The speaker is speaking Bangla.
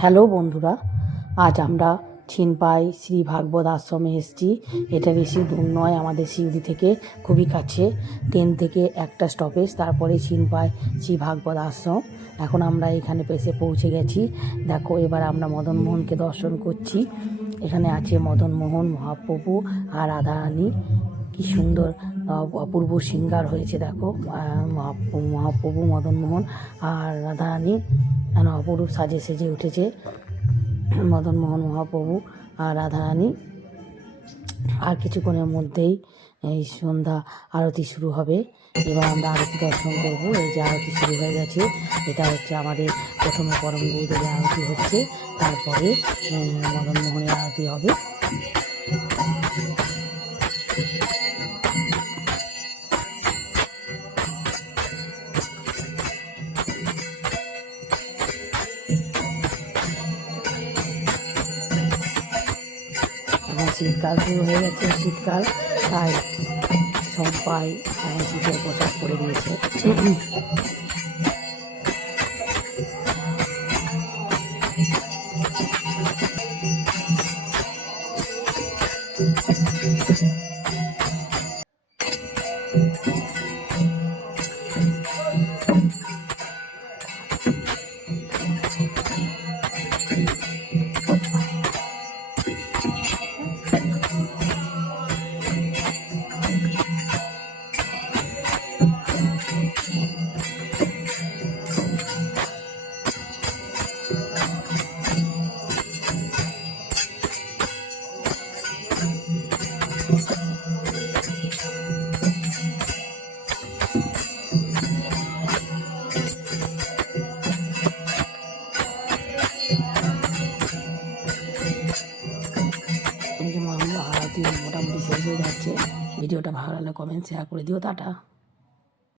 হ্যালো বন্ধুরা, আজ আমরা ছিনপাই শ্রী ভাগবত আশ্রমে এসেছি। এটা বেশি দূর নয়, আমাদের সিউড়ি থেকে খুবই কাছে। ট্রেন থেকে একটা স্টপেজ, তারপরে ছিনপাই শ্রী ভাগবত আশ্রম। এখন আমরা এখানে এসে পৌঁছে গেছি। দেখো, এবার আমরা মদন মোহনকে দর্শন করছি। এখানে আছে মদন মোহন, মহাপ্রভু আর রাধারানী। কি সুন্দর অপূর্ব শৃঙ্গার হয়েছে দেখো। মহাপ্রভু, মদন মোহন আর রাধারানী অপরূপ সাজে সেজে উঠেছে। মদন মোহন, মহাপ্রভু আর রাধারানী। আর কিছুক্ষণের মধ্যেই এই সন্ধ্যা আরতি শুরু হবে। এবার আমরা আরতি দর্শন করব। এই যে আরতি শুরু হয়ে গেছে, এটা হচ্ছে আমাদের প্রথমে পরম গুরুদেবের আরতি হচ্ছে, তারপরে মদন মোহনের আরতি হবে। এখন শীতকাল শুরু হয়ে গেছে, শীতকাল, তাই সবাই শীতের পোশাক পরে দিয়েছে। আরতি মোটামুটি শেষ হয়ে যাচ্ছে। ভিডিওটা ভালো লাগলে কমেন্ট শেয়ার করে দিও। টাটা।